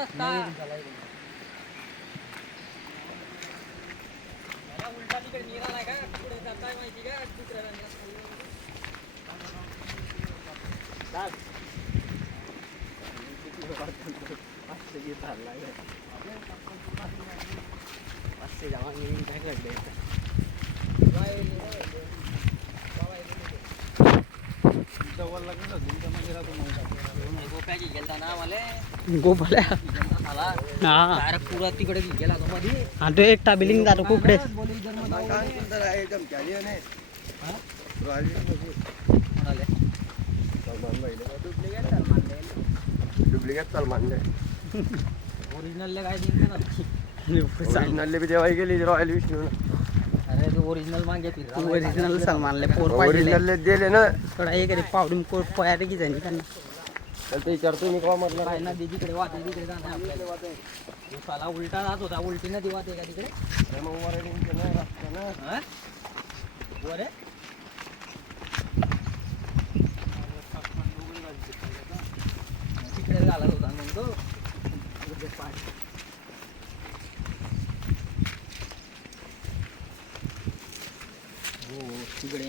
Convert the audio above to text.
रस्ता उलटा तिकडे निघाला नाही का पुढे जाताय माहिती का दुसऱ्या गोपाल्या पुरा तिकडे गेला तो मध्ये आणि तो एकटा बिलिंग जातो कुकडे डुप्लिकेट सलमान ओरिजिनल काय ओरिजिनल बी जेव्हा गेली रॉयल विष्णू अरे तो ओरिजिनल मागे ओरिजिनल सलमानले पोर ओरिजिनल दिले ना थोडा एक पावडून कोट पोयार की जाईल त्यांना तर ते विचारतो मी का म्हटलं काय ना दीदीकडे वाटे तिकडे जाणार आपल्याला उलटा जात होता उलटी नदी वाटे का तिकडे मग वर तिकडे झाला होता मग तो तिकडे